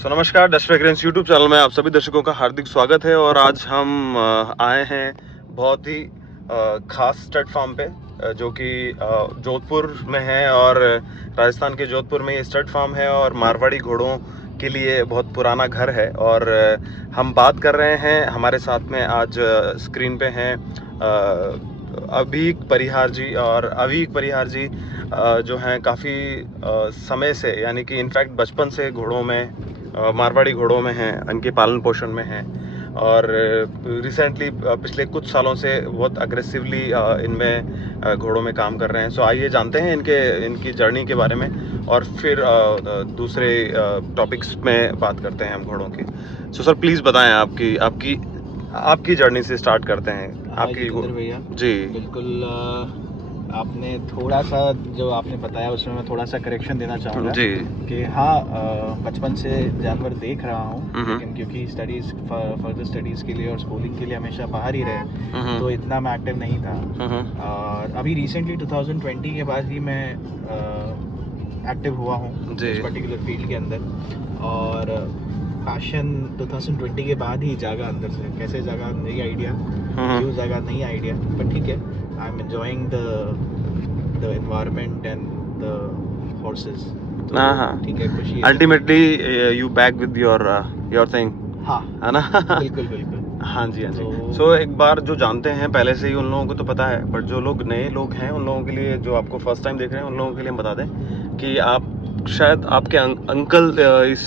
नमस्कार, dust fragrance YouTube channel में आप सभी दर्शकों का हार्दिक स्वागत है। और आज हम आए हैं बहुत ही खास स्टड फार्म पे, जो कि जोधपुर में है। और राजस्थान के जोधपुर में ये स्टड फार्म है और मारवाड़ी घोड़ों के लिए बहुत पुराना घर है। और हम बात कर रहे हैं, हमारे साथ में आज स्क्रीन पे हैं अभीक परिहार जी। और अभीक परिहार जी जो हैं काफ़ी समय से, यानी कि इनफैक्ट बचपन से घोड़ों में, मारवाड़ी घोड़ों में हैं, इनके पालन पोषण में हैं। और रिसेंटली पिछले कुछ सालों से बहुत अग्रेसिवली इनमें घोड़ों में काम कर रहे हैं। सो आइए जानते हैं इनकी जर्नी के बारे में, और फिर दूसरे टॉपिक्स में बात करते हैं हम घोड़ों की। सो सर प्लीज़ बताएं, आपकी जर्नी से स्टार्ट करते हैं। आपकी भैया जी बिल्कुल। आपने थोड़ा सा जो आपने बताया उसमें मैं थोड़ा सा करेक्शन देना चाहूँगा जी कि हाँ, बचपन से जानवर देख रहा हूँ, लेकिन क्योंकि स्टडीज़ फर्दर स्टडीज़ के लिए और स्कूलिंग के लिए हमेशा बाहर ही रहे, तो इतना मैं एक्टिव नहीं था। और अभी रिसेंटली 2020 के बाद ही मैं एक्टिव हुआ हूँ इस पर्टिकुलर फील्ड के अंदर। और पैशन 2020 के बाद ही जागा अंदर से। कैसे जागा नहीं आइडिया, क्यों जागा नहीं आइडिया, पर ठीक है, I am enjoying the environment and the horses. ठीक है, खुशी। Ultimately you back with your thing, हाँ है ना? बिल्कुल बिल्कुल। हाँ जी, हाँ जी। तो सो एक बार जो जानते हैं पहले से ही, उन लोगों को तो पता है, बट जो लोग नए लोग हैं उन लोगों के लिए, जो आपको फर्स्ट टाइम देख रहे हैं, उन लोगों के लिए हम बता दें कि आप शायद आपके अंकल इस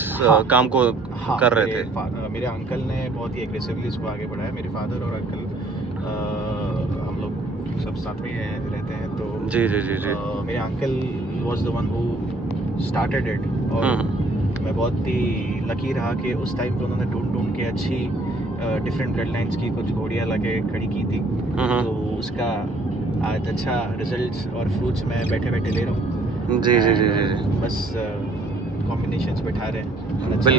काम को कर रहे थे। मेरे अंकल ने बहुत ही एग्रेसिवली इसको आगे बढ़ाया। मेरे फादर और अंकल हम लोग सब साथ में रहते हैं, तो जी जी जी जी। मेरे uncle was the one who started it. और मैं बहुत ही लकी रहा कि उस टाइम पे उन्होंने ढूंढ के अच्छी डिफरेंट ब्लड लाइन्स की कुछ घोड़ियाँ लगे खड़ी की थी। तो उसका आज अच्छा रिजल्ट्स और फ्रूट्स मैं बैठे बैठे ले रहा हूँ। जी जी जी जी। बस कॉम्बिनेशंस बैठा रहे हैं, अच्छा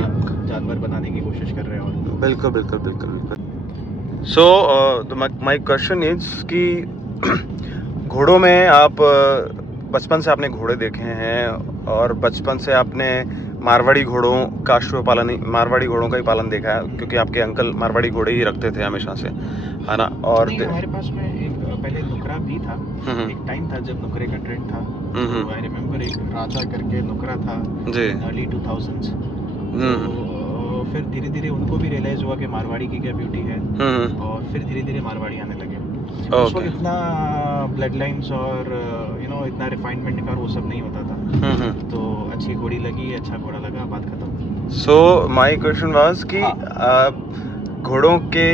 जानवर बनाने की कोशिश कर रहे हैं। और बिल्कुल बिल्कुल बिल्कुल बिल्कुल। सो माय क्वेश्चन इज कि घोड़ों में आप बचपन से आपने घोड़े देखे हैं, और बचपन से आपने मारवाड़ी घोड़ों का मारवाड़ी घोड़ों का ही पालन देखा है, क्योंकि आपके अंकल मारवाड़ी घोड़े ही रखते थे हमेशा से, है ना? और हमारे पास में एक पहले नुकरा भी था। एक टाइम था जब नुकरे का ट्रेंड था। तो आई रिमेम्बर एक राजा करके नुकरा था जी अर्ली 2000s। तो फिर धीरे धीरे उनको भी रियलाइज हुआ कि मारवाड़ी की क्या ब्यूटी है, और फिर धीरे धीरे मारवाड़ी आने लगे। उस वक्त इतना ब्लड लाइन्स और इतना रिफाइनमेंट का वो सब नहीं होता था। तो अच्छी घोड़ी लगी, अच्छा घोड़ा लगा, बात खत्म। सो माय क्वेश्चन वाज कि घोड़ों के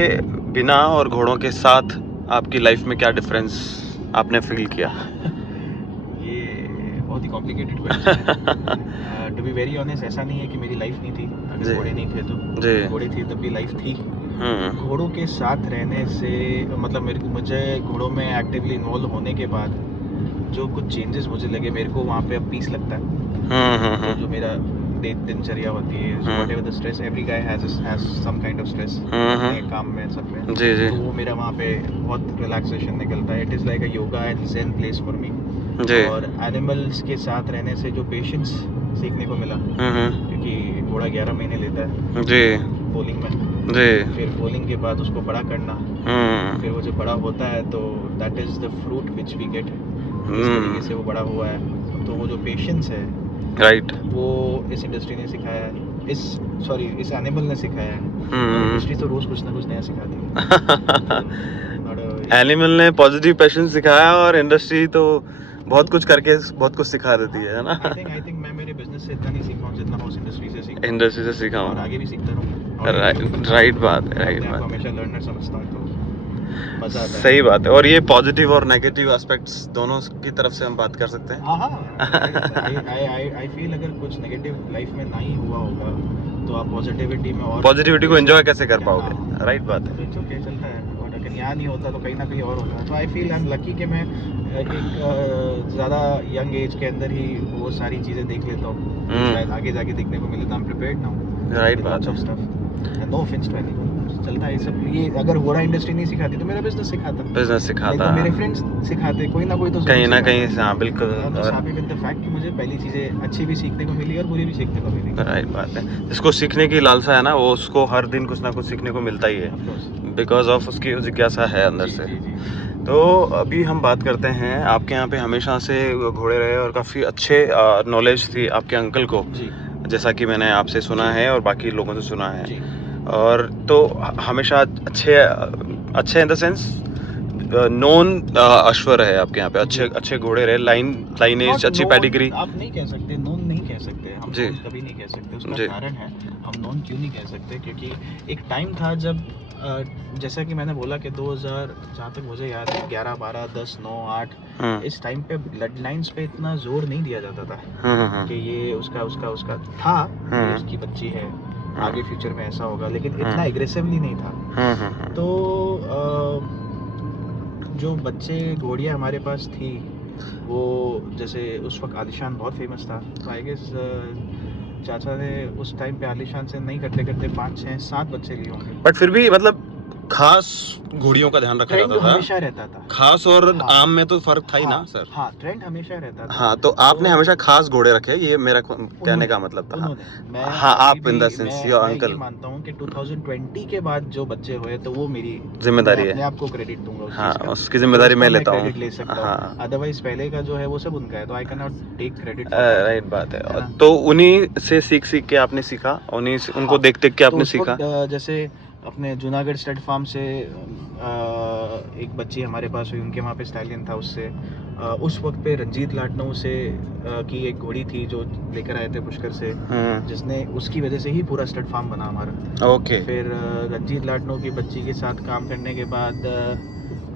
बिना और घोड़ों के साथ आपकी लाइफ में क्या डिफरेंस आपने फील किया? ये बहुत ही कॉम्प्लिकेटेड क्वेश्चन है। टू बी वेरी ऑनेस्ट, ऐसा नहीं है कि मेरी लाइफ नहीं थी। अगर घोड़े नहीं थे तो, घोड़े थी तब भी लाइफ थी। घोड़ों के साथ रहने से मतलब मुझे घोड़ों में एक्टिवली इन्वॉल्व होने के बाद जो कुछ चेंजेस मुझे लगे, मेरे को वहाँ पे अब पीस लगता है। तो जो मेरा दिनचर्या होती है, whatever the stress, every guy has some kind of stress काम में, सब में। जी जी। तो वो मेरा वहाँ पे बहुत रिलैक्सेशन निकलता है। It is like a yoga and zen place for me. और एनिमल्स के साथ रहने से जो पेशेंस सीखने को मिला, क्योंकि घोड़ा 11 महीने लेता है जी फोलिंग में जी। फिर फोलिंग के बाद उसको बड़ा करना, फिर वो जो बड़ा होता है तो that is the fruit which we get. इस तरीके से वो बड़ा हुआ है। तो वो जो पेशेंस है, राइट, वो इस इंडस्ट्री ने सिखाया है, इस एनिमल ने सिखाया है। इंडस्ट्री तो रोज कुछ ना कुछ नया सिखाती है। एनिमल ने पॉजिटिव पैशन सिखाया, और इंडस्ट्री तो बहुत कुछ करके बहुत कुछ सिखा देती है ना? आई थिंक मैं मेरे बिजनेस से इतना नहीं सीखा हूँ जितना उस इंडस्ट्री से सीखा हूँ, और आगे भी सीखता रहूँ। राइट बात है, राइट बात। हमेशा लर्नर समझता हूँ, तो मजा आता है। सही बात है। और ये पॉजिटिव और नेगेटिव एस्पेक्ट्स दोनों की तरफ से हम बात कर सकते हैं। आई फील अगर कुछ नेगेटिव लाइफ में नहीं हुआ होगा तो आप पॉजिटिविटी को एंजॉय कैसे कर पाओगे? राइट बात है। तो ओके चलता है, और अगर यहाँ नहीं होता तो कहीं ना कहीं और होता है। तो I feel I am lucky कि मैं एक ज़्यादा यंग एज के अंदर ही वो सारी चीज़ें देख लेता हूँ। शायद आगे जाके देखने को मिले तो I am prepared now. Right बात है। No offence to anyone. चलता है सब। ये अगर घोड़ा इंडस्ट्री नहीं सिखाती तो मेरा बिजनेस सिखाता, बिजनेस सिखाता, तो मेरे फ्रेंड्स सिखाते, कोई ना कोई तो कहीं ना कहीं। हाँ बिल्कुल। फैक्ट कि मुझे पहली चीज़ें अच्छी भी सीखने को मिली और बुरी भी सीखने को मिली। राइट बात है। जिसको सीखने की लालसा है ना, वो उसको हर दिन कुछ ना कुछ सीखने को मिलता ही है, बिकॉज ऑफ उसकी जिज्ञासा है अंदर से। तो अभी हम बात करते हैं, आपके यहाँ पे हमेशा से घोड़े रहे और काफ़ी अच्छे नॉलेज थी आपके अंकल को, जैसा कि मैंने आपसे सुना है और बाकी लोगों से सुना है। और तो हमेशा अच्छे इन द सेंस नॉन अश्वर है आपके यहाँ पे, अच्छे घोड़े रहे, लाइनेज अच्छी पेडिग्री। आप नहीं कह सकते, नॉन नहीं कह सकते हम, कभी नहीं कह सकते। उसका कारण है, हम नॉन क्यों नहीं कह सकते, क्योंकि एक टाइम था जब जैसा कि मैंने बोला कि 2000, जहाँ तक मुझे याद है, 11, 12, 10, 9, 8, इस टाइम पे ब्लड लाइन्स पे इतना जोर नहीं दिया जाता था कि ये उसका था, ये उसकी बच्ची है, आगे फ्यूचर में ऐसा होगा, लेकिन इतना एग्रेसिवली नहीं था। तो जो बच्चे घोड़ियाँ हमारे पास थी, वो जैसे उस वक्त आलिशान बहुत फेमस था, तो आई गेस चाचा ने उस टाइम पे आलिशान से नहीं करते करते 5, 6, 7 बच्चे लिए होंगे। बट फिर भी मतलब खास घोड़ियों का ध्यान रखा जाता था, हमेशा रहता था। खास और आम में तो फर्क था ही ना सर। हाँ, ट्रेंड हमेशा रहता था। हाँ, तो आपने हमेशा खास घोड़े रखे, ये मेरा कहने का मतलब था। हाँ, आप in the sense your uncle. मैं मानता हूँ कि 2020 के बाद जो बच्चे हुए तो वो मेरी जिम्मेदारी है, मैं आपको क्रेडिट दूंगा। हाँ, उसकी जिम्मेदारी मैं लेता हूँ, ले सकता हूँ। अदरवाइज पहले का जो है वो सब उनका है, तो I can not take credit. Right बात है। तो उन्हीं से सीख के आपने सीखा, उन्हीं से, उनको देख के आपने सीखा। जैसे अपने जूनागढ़ स्टड फार्म से एक बच्ची हमारे पास हुई, उनके वहाँ पे स्टैलियन था। उससे उस वक्त पे रंजीत लाडनऊ से की एक घोड़ी थी जो लेकर आए थे पुष्कर से, जिसने, उसकी वजह से ही पूरा स्टड फार्म बना हमारा। ओके। फिर रंजीत लाडनऊ की बच्ची के साथ काम करने के बाद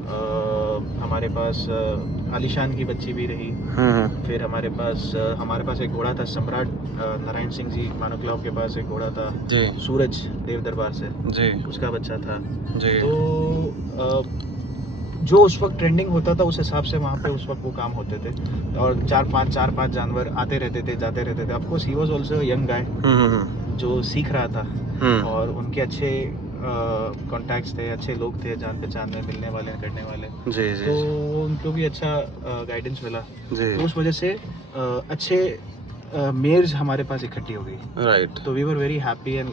हमारे पास आलिशान की बच्ची भी रही। फिर हमारे पास एक घोड़ा था सम्राट, नारायण सिंह जी मानोकलाव के पास एक घोड़ा था जी, सूरज देव दरबार से जी, उसका बच्चा था जी। तो जो उस वक्त ट्रेंडिंग होता था उस हिसाब से वहाँ पे उस वक्त वो काम होते थे, और 4-5 जानवर आते रहते थे, जाते रहते थे। Of course he was also young guy जो सीख रहा था, और उनके अच्छे कॉन्टैक्ट्स थे, अच्छे लोग थे जान पहचान में, मिलने वाले, करने वाले जी, जी, तो उनको भी अच्छा गाइडेंस मिला जी। तो उस वजह से अच्छे मेयर्स हमारे पास इकट्ठी हो गई। राइट। तो we were very happy and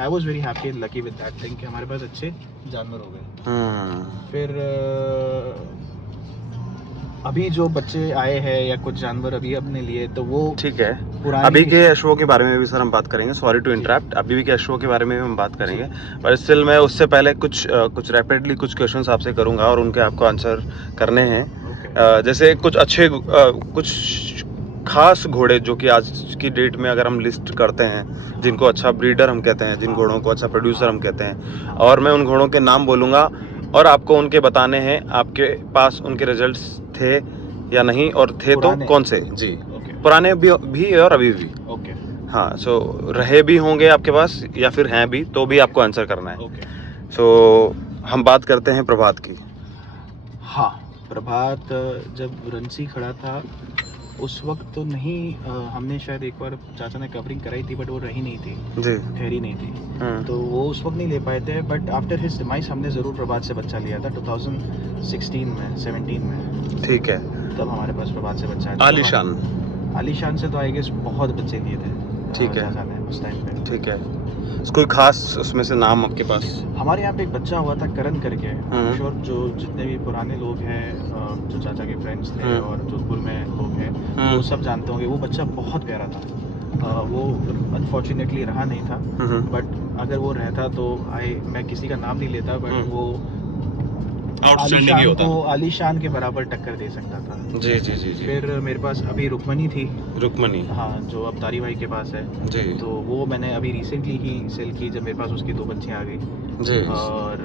I was very happy and lucky with that thing कि हमारे पास अच्छे जानवर हो गए। फिर अभी जो बच्चे आए हैं या कुछ जानवर अभी अपने लिए, तो वो ठीक है। अभी के अश्वों के बारे में भी सर हम बात करेंगे, सॉरी टू इंटरप्ट, अभी भी के अश्वों के बारे में भी हम बात करेंगे, पर स्टिल मैं उससे पहले कुछ रैपिडली कुछ क्वेश्चंस आपसे करूंगा और उनके आपको आंसर करने हैं। जैसे कुछ अच्छे कुछ खास घोड़े जो कि आज की डेट में अगर हम लिस्ट करते हैं, जिनको अच्छा ब्रीडर हम कहते हैं, जिन घोड़ों को अच्छा प्रोड्यूसर हम कहते हैं, और मैं उन घोड़ों के नाम बोलूँगा और आपको उनके बताने हैं, आपके पास उनके रिजल्ट्स थे या नहीं, और थे तो कौन से जी। पुराने भी और अभी भी। हाँ, सो रहे भी होंगे आपके पास या फिर हैं भी, तो भी आपको आंसर करना है। सो हम बात करते हैं प्रभात की। हाँ, प्रभात जब रंसी खड़ा था उस वक्त तो नहीं, हमने शायद एक बार चाचा ने कवरिंग कराई थी, बट वो रही नहीं थी जी, ठहरी नहीं थी, तो वो उस वक्त नहीं ले पाए थे। बट आफ्टर हिज डिमाइस हमने ज़रूर प्रभात से बच्चा लिया था 2016 में, 17 में। ठीक है, तब हमारे पास प्रभात से बच्चा आलिशान से तो आई गेस बहुत बच्चे लिए थे। ठीक है, चाचा ने उस टाइम पे। ठीक है, कोई खास उसमें से नाम आपके पास? हमारे यहाँ पे एक बच्चा हुआ था करण करके, श्योर जो जितने भी पुराने लोग हैं, जो चाचा के फ्रेंड्स थे और जोधपुर में लोग हैं, वो सब जानते होंगे। वो बच्चा बहुत प्यारा था, वो अनफॉर्चुनेटली रहा नहीं था, बट अगर वो रहता तो मैं किसी का नाम नहीं लेता, बट वो आलिशान को आलिशान के बराबर टक्कर दे सकता था जी, जी, जी, जी। फिर मेरे पास अभी रुक्मणी थी, हाँ, जो अब तारी भाई के पास है जी, तो वो मैंने अभी रिसेंटली ही सेल की जब मेरे पास उसकी 2 बच्चियाँ आ गई जी। और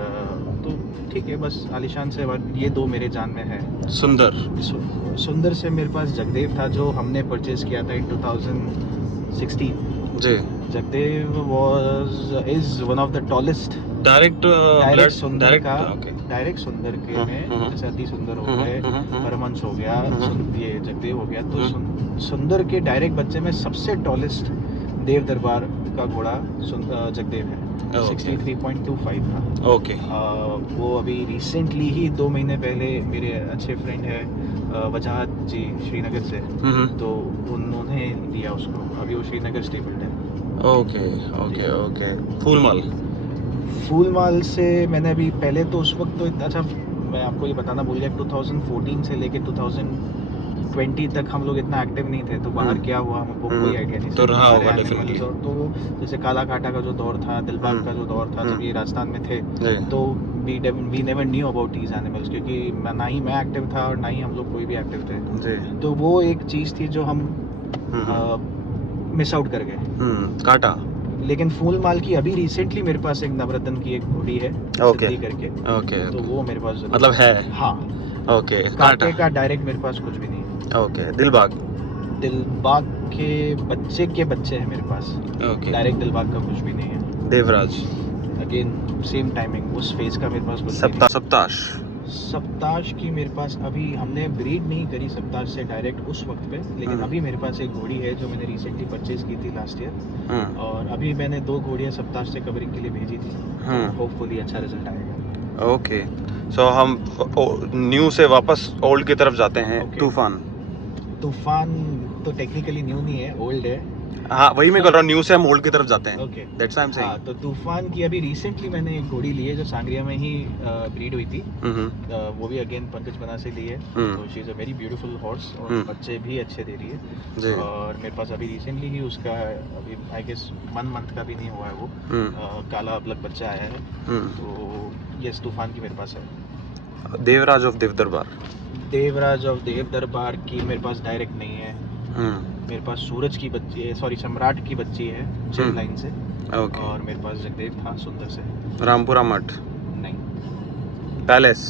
तो ठीक है, बस आलिशान से ये 2 मेरे जान में है। सुंदर से मेरे पास जगदेव था जो हमने परचेज किया था इन 2016 जी। Jagdev is one of the tallest direct सुंदर का, डायरेक्ट सुंदर के में जैसे अति सुंदर हो गए, परमंश हो गया, ये जगदेव हो गया, तो सुंदर के डायरेक्ट बच्चे में सबसे टॉलेस्ट देव दरबार का घोड़ा जगदेव है, Okay. 63.25 था। ओके वो अभी रिसेंटली ही 2 महीने पहले मेरे अच्छे फ्रेंड है वजाहत जी श्रीनगर से, तो उन्होंने लिया उसको, अभी वो श्रीनगर स्टेबल्ड है। ओके ओके ओके फूलमाल फूलमाल से मैंने अभी पहले तो उस वक्त तो इतना अच्छा, मैं आपको ये बताना भूल गया, 2014 से लेके 2020 तक हम लोग इतना एक्टिव नहीं थे, तो बाहर क्या हुआ हमको कोई आइडिया नहीं। तो रहा हमारे होगा animals definitely। और तो जैसे काला काटा का जो दौर था, दिलबाग का जो दौर था, जब ये राजस्थान में थे, तो we never knew about these animals, क्योंकि ना ही मैं एक्टिव था और ना ही हम लोग कोई भी एक्टिव थे। जी तो वो एक चीज़ थी जो हम मिस आउट कर गए। काटा लेकिन फूल माल की अभी रिसेंटली मेरे पास एक नवरत्न की एक घोड़ी है, ओके सिद्धि करके, ओके तो वो मेरे पास जरूर मतलब है हाँ। ओके काटे काटा का डायरेक्ट मेरे पास कुछ भी नहीं है। ओके दिलबाग दिलबाग के बच्चे हैं मेरे पास, ओके डायरेक्ट दिलबाग का कुछ भी नहीं है। देवराज अगेन सेम टाइमिंग, उस फेज का मेरे पास कुछ भी नहीं सप्ताश है। सप्ताश की मेरे पास अभी हमने ब्रीड नहीं करी सप्ताश से डायरेक्ट उस वक्त पे, लेकिन अभी मेरे पास एक घोड़ी है जो मैंने रिसेंटली परचेज की थी लास्ट ईयर, और अभी मैंने 2 घोड़ियाँ सप्ताश से कवरिंग के लिए भेजी थी, होपफुली अच्छा रिजल्ट आएगा। ओके सो हम न्यू से वापस ओल्ड की तरफ जाते हैं। Okay. तूफान तो टेक्निकली न्यू नहीं है, ओल्ड है। हाँ वही मैं कर रहा हूँ, न्यू से हम ओल्ड की तरफ जाते हैं। ओके दैट्स आई एम हाँ, तो तूफान की अभी रिसेंटली मैंने एक घोड़ी ली है जो सांगरिया में ही ब्रीड हुई थी, सेइंग वो भी अगेन पंकज बना से ली है, तो she is a very beautiful horse, और बच्चे भी अच्छे दे रही है। जी और मेरे पास अभी रिसेंटली ही उसका अभी आई गेस 1 मंथ का भी नहीं हुआ है वो, काला अबलग बच्चा आया है, तो यस तूफान की मेरे पास है। देवराज ऑफ देवदरबार देवराज ऑफ देव दरबार की मेरे पास डायरेक्ट नहीं है, मेरे पास सूरज की बच्ची है, सॉरी सम्राट की बच्ची है जेल लाइन से, ओके और मेरे पास जगदेव था सुंदर से। रामपुरा मठ नहीं, पैलेस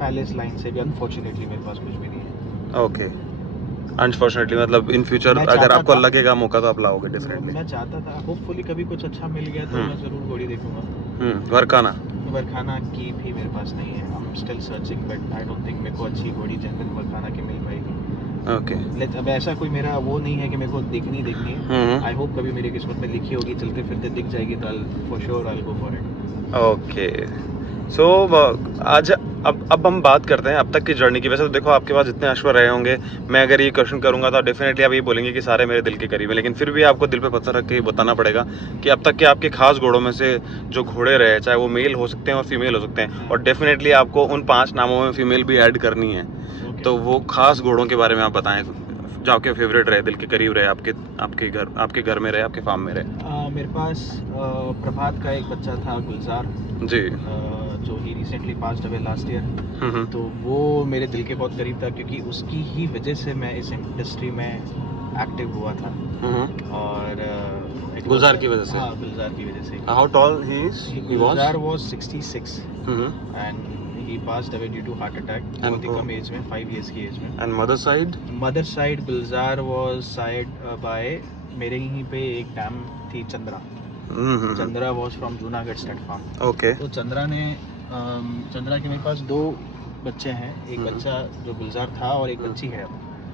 पैलेस लाइन से भी अनफॉर्चुनेटली मेरे पास कुछ भी नहीं है। ओके अनफॉर्चुनेटली मतलब इन फ्यूचर मैं अगर चाहता आपको था- लगेगा मौका तो आप लाओगे डेफिनेटली। मैं चाहता था होपफुली कभी कुछ अच्छा मिल गया तो मैं ज़रूर घोड़ी देखूंगा। वरकाना वरखाना की भी मेरे पास नहीं है, I am still searching, but I don't think मेरे को अच्छी घोड़ी जनरल वरखाना की मिल पाएगी। ओके लेकिन अब ऐसा कोई मेरा वो नहीं है कि मेरे को देखनी है, आई होप कभी मेरी किस्मत में लिखी होगी, चलते फिरते दिख जाएगी तो for sure I will go for it. Okay so आज अब हम बात करते हैं अब तक की जर्नी की। वैसे तो देखो आपके पास जितने अश्व रहे होंगे, मैं अगर ये क्वेश्चन करूंगा तो डेफिनेटली आप ये बोलेंगे कि सारे मेरे दिल के करीब हैं, लेकिन फिर भी आपको दिल पे पत्थर रख के बताना पड़ेगा कि अब तक के आपके खास घोड़ों में से जो घोड़े रहे, चाहे वो मेल हो सकते हैं और फीमेल हो सकते हैं, और डेफिनेटली आपको उन 5 नामों में फीमेल भी ऐड करनी है। तो वो खास घोड़ों के बारे में आप बताएं जो आपके फेवरेट रहे, दिल के करीब रहे, आपके घर में रहे, आपके फार्म में रहे। मेरे पास प्रभात का एक बच्चा था गुलजार जी जो ही recently passed away last year, तो वो मेरे दिल के बहुत करीब था, क्योंकि उसकी ही वजह से मैं इस इंडस्ट्री में एक्टिव हुआ था। और गुलजार की वजह से? हाँ, गुलजार की वजह से। How tall he is? Gulzar was 66 and he passed away due to heart attack, बहुत ही कम एज में, 5 इयर्स की एज में। And mother side Gulzar was side by मेरे ही पे एक डैम थी Chandra. Chandra was from Junagadh state farm. Okay तो चंद्रा के मेरे पास 2 बच्चे हैं, एक बच्चा जो गुलजार था और एक बच्ची है।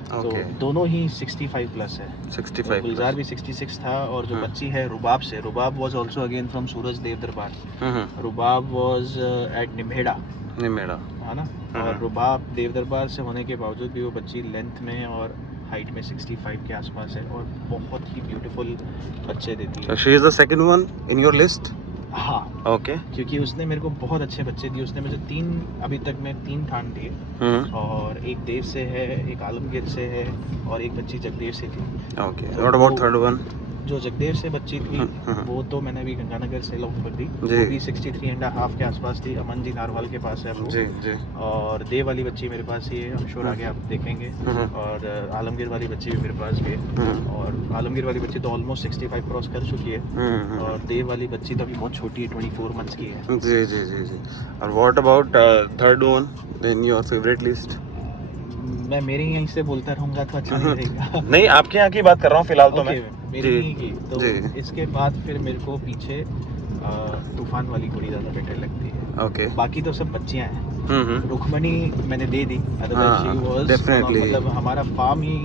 तो दोनों ही 65 प्लस है। 65 गुलजार भी 66 था, और जो बच्ची है रुबाब से, रुबाब वाज आल्सो अगेन फ्रॉम सूरज देव दरबार। रुबाब वाज एट निम्हेड़ा है ना, और रुबाब देव दरबार से होने के बावजूद भी वो बच्ची लेंथ में और हाइट में 65 के आसपास है, और बहुत ही ब्यूटीफुल बच्चे देती है। She is the second one in your list? हाँ ओके क्योंकि उसने मेरे को बहुत अच्छे बच्चे दिए। उसने मुझे 3 अभी तक मैं 3 ठान दिए, और एक देव से है, एक आलमगीर से है, और एक बच्ची जगदेव से थी। Okay what about third one? जो जगदेव से बच्ची थी वो तो मैंने अभी गंगानगर सेल ऑफ कर दी, वो भी 63.5 के आसपास थी। अमन जी नारवाल के पास है वो जी। और देव वाली बच्ची मेरे पास ही है, हम श्योर आगे आप देखेंगे। और आलमगीर वाली बच्ची भी मेरे पास भी है, और आलमगीर वाली बच्ची तो ऑलमोस्ट 65 क्रॉस कर चुकी है, और देव वाली बच्ची तो अभी बहुत छोटी है, 24 मंथ्स की है। जी। और what about third one in your favourite list? मैं मेरे यहीं से बोलता रहूंगा तो अच्छा नहीं रहेगा। नहीं, आपके यहाँ की बात कर रहा हूँ फिलहाल तो मैं मेरी यहीं की। तो इसके बाद फिर मेरे को पीछे तूफान वाली घोड़ी ज़्यादा बेटर लगती है। ओके बाकी तो सब बच्चियाँ हैं। रुक्मणी मैंने दे दी, डेफिनेटली मतलब हमारा फार्म ही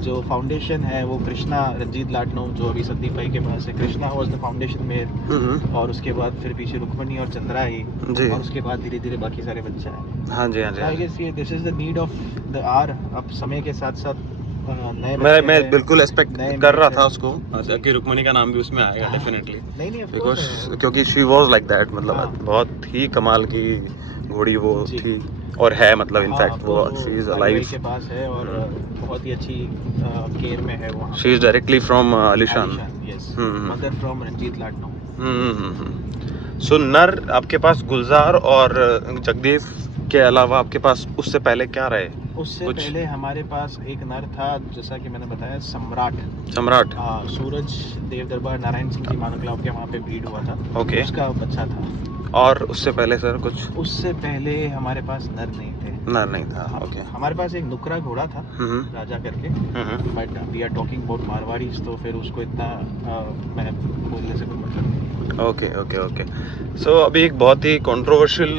जो फाउंडेशन है वो कृष्णा रंजीत लाडनो, जो अभी संदीप भाई के पास है। Krishna was the foundation mayor, और उसके बाद फिर पीछे रुक्मणी और चंद्रा आई, जी। और उसके बाद धीरे धीरे बाकी सारे बच्चे आए। हाँ जी, हाँ जी, हाँ आई जी। गेस ये this is the need of the hour. अब समय के साथ साथ नए मैं बिल्कुल एक्सपेक्ट नए कर रहा मेयर था हैं। उसको कि रुक्मणी का नाम भी उसमें आएगा डेफिनेटली, नहीं of बिकॉज course है। क्योंकि शी वाज लाइक दैट, मतलब हाँ। बहुत ही कमाल की घोड़ी वो जी। थी और है, मतलब हाँ, इनफैक्ट अब वो तो शी इज भाई अलाइव, के पास है, और बहुत ही अच्छी केयर में है वहाँ शी इज डायरेक्टली फ्रॉम आलिशान। Yes, hmm. Mother from Ranjit लाडनो। सो नर आपके पास गुलजार और जगदीश के अलावा आपके पास उससे पहले क्या रहे? उससे कुछ पहले हमारे पास एक नर था, जैसा कि मैंने बताया, सम्राट। सम्राट। सूरज देव दरबार नारायण सिंह जी मानकलाव के वहाँ पे ब्रीड हुआ था। ओके। उसका बच्चा था। और उससे पहले सर कुछ? उससे पहले हमारे पास नर नहीं थे। नर नहीं था। हाँ, ओके। हमारे पास एक नुकरा घोड़ा था, राजा करके, but we are talking about Marwaris, तो फिर उसको इतना मैं बोलने से कोई मतलब नहीं। Okay okay okay. सो अभी एक बहुत ही कंट्रोवर्शियल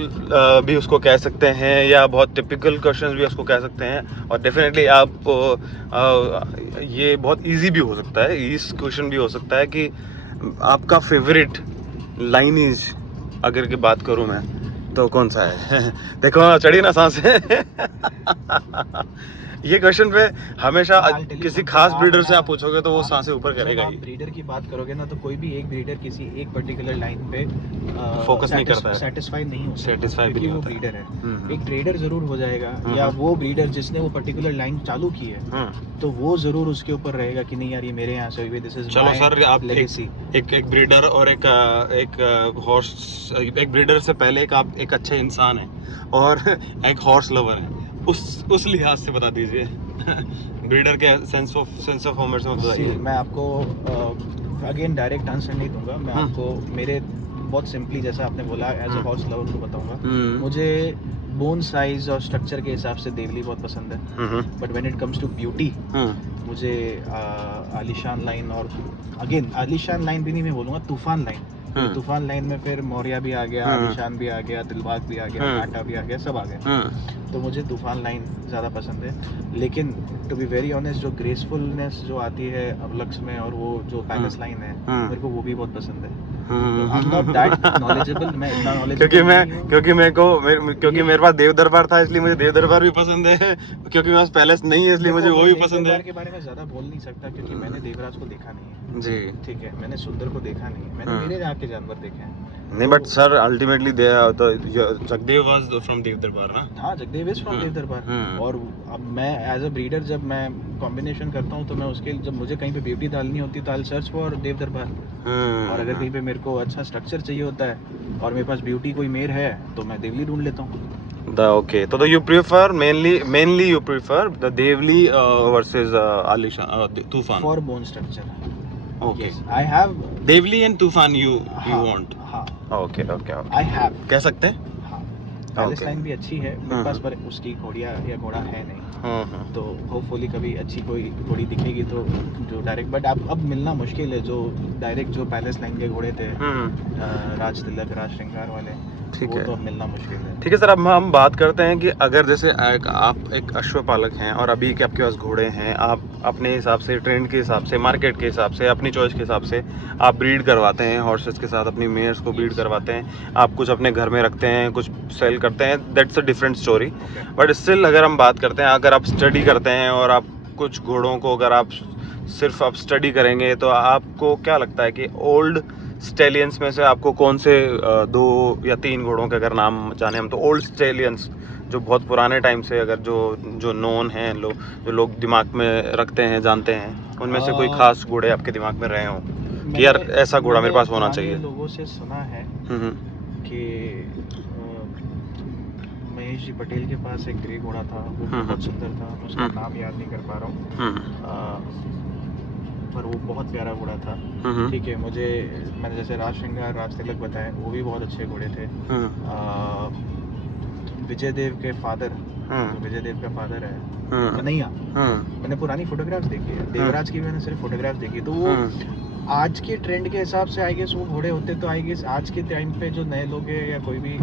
भी उसको कह सकते हैं, या बहुत टिपिकल क्वेश्चंस भी उसको कह सकते हैं, और डेफिनेटली आप ये बहुत इजी भी हो सकता है, इस क्वेश्चन भी हो सकता है कि आपका फेवरेट लाइनीज अगर की बात करूं मैं तो कौन सा है? देखो चढ़ी ना सांसें। ये क्वेश्चन पे हमेशा किसी खास ब्रीडर से आप पूछोगे तो वो सांसें ऊपर करेगा जब ही। आप ब्रीडर की बात करोगे ना, तो कोई भी एक ब्रीडर किसी एक पर्टिकुलर लाइन पे फोकस नहीं करता है, सेटिस्फाई नहीं हो सकता, सेटिस्फाई भी क्योंकि नहीं वो होता ब्रीडर है। है। एक ट्रेडर जरूर हो जाएगा, या वो ब्रीडर जिसने वो पर्टिकुलर लाइन चालू की है, तो वो जरूर उसके ऊपर रहेगा कि नहीं यार, ये मेरे यहाँ से हुई, दिस इज चलो सर, आप लेगेसी। एक ब्रीडर और एक हॉर्स, एक ब्रीडर से पहले एक अच्छे इंसान है और एक हॉर्स लवर है, उस लिहाज से बता दीजिए। ब्रीडर के सेंस ऑफ ह्यूमर से बताइए। मैं आपको अगेन डायरेक्ट आंसर नहीं दूंगा, मैं आपको मेरे बहुत सिंपली, जैसा आपने बोला, एज अ हॉर्स लवर को बताऊंगा। मुझे बोन साइज और स्ट्रक्चर के हिसाब से देवली बहुत पसंद है, but when it comes to beauty, मुझे आलिशान लाइन, और अगेन आलिशान लाइन भी नहीं मैं बोलूँगा, तूफान लाइन। तूफान लाइन में फिर मौर्या भी आ गया, आलिशान भी आ गया, दिलबाग भी आ गया, टाटा भी आ गया, सब आ गए। तो मुझे तूफान लाइन ज़्यादा पसंद है। लेकिन टू बी वेरी ऑनेस्ट, जो ग्रेसफुलनेस जो आती है अवलक्ष में, और वो जो पैलेस लाइन है, मेरे को वो भी बहुत पसंद है। मैं इतना knowledgeable क्योंकि मेरे पास देव दरबार था, इसलिए मुझे देव दरबार भी पसंद है, क्योंकि मेरे पास पैलेस नहीं है इसलिए मुझे वो भी पसंद है। के बारे में ज्यादा बोल नहीं सकता, क्योंकि मैंने देवराज को देखा नहीं है जी। ठीक है, मैंने सुंदर को देखा नहीं है, मैंने मेरे यहाँ के जानवर देखे हैं। नहीं, but sir ultimately Jagdev was from Dev Darbar ना? हाँ, जगदेव इज फ्रॉम देव दरबार। और अब मैं एज अ ब्रीडर जब मैं कॉम्बिनेशन करता हूँ, तो मैं उसके जब मुझे कहीं पे ब्यूटी डालनी होती है तो आई सर्च फॉर देव दरबार। और अगर कहीं पे मेरे को अच्छा स्ट्रक्चर चाहिए होता है और मेरे पास ब्यूटी कोई मेयर है, तो मैं देवली ढूंढ लेता हूँ। ओके, तो you prefer mainly you prefer the Devli versus Alishan Toofan for bone structure. Okay, I have Devli and Toofan you want. हाँ, ओके ओके, आई हैव, कह सकते हैं। पैलेस लाइन भी अच्छी है मेरे पास, पर उसकी घोड़िया या घोड़ा है नहीं। तो होपफुली कभी अच्छी कोई घोड़ी दिखेगी तो जो डायरेक्ट, बट अब मिलना मुश्किल है, जो डायरेक्ट जो पैलेस लाइन के घोड़े थे, राज तिलक, राज श्रृंगार वाले, ठीक वो है, तो अब मिलना मुश्किल है। ठीक है सर। अब हम बात करते हैं कि अगर जैसे आप एक अश्वपालक हैं और अभी के आपके पास घोड़े हैं, आप अपने हिसाब से, ट्रेंड के हिसाब से, मार्केट के हिसाब से, अपनी चॉइस के हिसाब से आप ब्रीड करवाते हैं हॉर्सेस के साथ, अपनी मेयर्स को ब्रीड करवाते हैं, आप कुछ अपने घर में रखते हैं, कुछ सेल करते हैं, that's a different story. But still अगर हम बात करते हैं, अगर आप स्टडी करते हैं और आप कुछ घोड़ों को अगर आप सिर्फ आप स्टडी करेंगे, तो आपको क्या लगता है कि ओल्ड स्टेलियंस में से आपको कौन से 2 या 3 घोड़ों के अगर नाम जाने हम, तो ओल्ड स्टेलियंस जो बहुत पुराने टाइम से अगर जो नोन हैं, जो लोग दिमाग में रखते हैं, जानते हैं, उनमें से कोई खास घोड़े आपके दिमाग में रहे हों कि यार ऐसा घोड़ा मेरे पास होना चाहिए? लोगों से सुना है कि महेश जी पटेल के पास एक ग्रे घोड़ा था, वो बहुत सुंदर था, उसका नाम याद नहीं कर पा रहा हूँ, पर वो बहुत प्यारा घोड़ा था। ठीक है, मैंने जैसे राज श्रृंगार, राज तिलक बताए, वो भी बहुत अच्छे घोड़े थे। विजय देव के फादर, विजय देव का फादर है कन्हैया, मैंने पुरानी फोटोग्राफ्स देखी है, देवराज की भी मैंने सिर्फ फोटोग्राफ्स देखी, तो वो आज के ट्रेंड के हिसाब से आई गेस वो घोड़े होते तो आई गेस आज के टाइम पे जो नए लोग हैं या कोई भी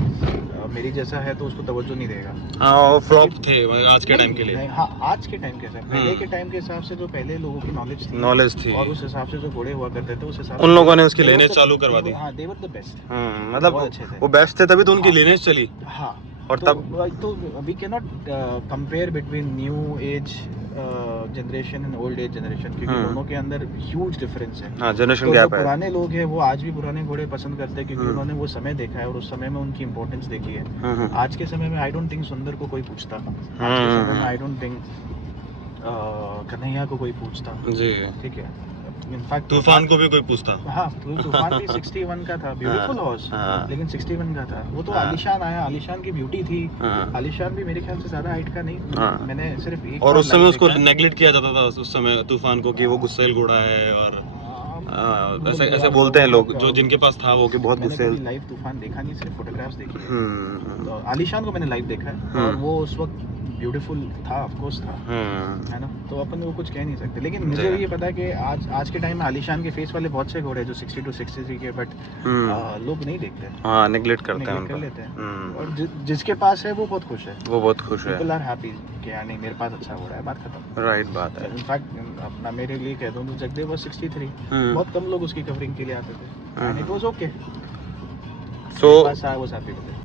मेरी जैसा है तो उसको तवज्जो नहीं देगा। हाँ, वो फ्लॉप थे आज के टाइम के लिए। नहीं, हाँ आज के टाइम के हिसाब पहले के टाइम के हिसाब से जो पहले लोगों की नॉलेज थी और उस हिसाब से जो घोड़े हुआ करते थे उस हिसाब उन लोगों ने उसकी लेने चालू करवा दी। हाँ, दे वर द बेस्ट। मतलब वो बेस्ट थे तभी तो उनकी लेने चली। हाँ, और तो we can not compare between new age generation and old age generation, क्योंकि दोनों के अंदर ह्यूज डिफरेंस है। हाँ, जनरेशन तो गैप है। पुराने लोग हैं वो आज भी पुराने घोड़े पसंद करते हैं क्योंकि उन्होंने वो समय देखा है और उस समय में उनकी इंपॉर्टेंस देखी है। आज के समय में आई डोंट थिंक सुंदर को कोई पूछता, आज के समय में आई डोंट थिंक कन्हैया को कोई पूछता जी, ठीक है। इनफैक्ट तूफान को भी कोई पूछता। हाँ, तूफान भी 61 का था, ब्यूटीफुल हॉर्स, लेकिन 61 का था। वो तो आलीशान आया, आलीशान की ब्यूटी थी। आलीशान भी मेरे ख्याल से ज्यादा हाइट का नहीं, मैंने सिर्फ एक और उस समय उसको नेगलेक्ट किया जाता था उस समय तूफान को कि वो गुस्सैल घोड़ा है और ऐसे बोलते हैं लोग जो जिनके पास था वो कि बहुत गुस्सैल। लाइव तूफान देखा नहीं, सिर्फ फोटोग्राफ्स देखी है। तो आलीशान को मैंने लाइव देखा है और वो उस वक्त ब्यूटीफुल था, ऑफ कोर्स था, है ना। तो अपन वो कुछ कह नहीं सकते, लेकिन मुझे ये पता है कि आज के टाइम में आलीशान के फेस वाले बहुत से घोड़े जो 62 63 के, बट लोग नहीं देखते, हाँ, नेगलेक्ट करते हैं, कर लेते हैं। और जिसके पास है वो बहुत खुश है, वो बहुत खुश है। पीपल आर हैप्पी कि यार नहीं मेरे पास अच्छा घोड़ा है, बात खत्म। राइट बात है। इनफैक्ट अपना मेरे लिए कह दूं तो जगदेव वाज 63, बहुत कम लोग उसकी कवरिंग के लिए आते थे and it was okay. So I was happy with it.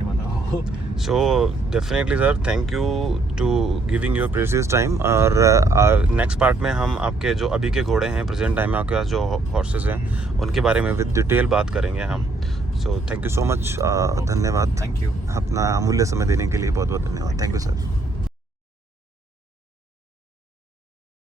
So definitely sir, thank you to giving your precious time। और नेक्स्ट पार्ट में हम आपके जो अभी के घोड़े हैं प्रेजेंट टाइम में आपके पास जो हॉर्सेस हैं उनके बारे में विद डिटेल बात करेंगे हम। So thank you so much, धन्यवाद, थैंक यू, अपना अमूल्य समय देने के लिए बहुत बहुत धन्यवाद। Thank you sir.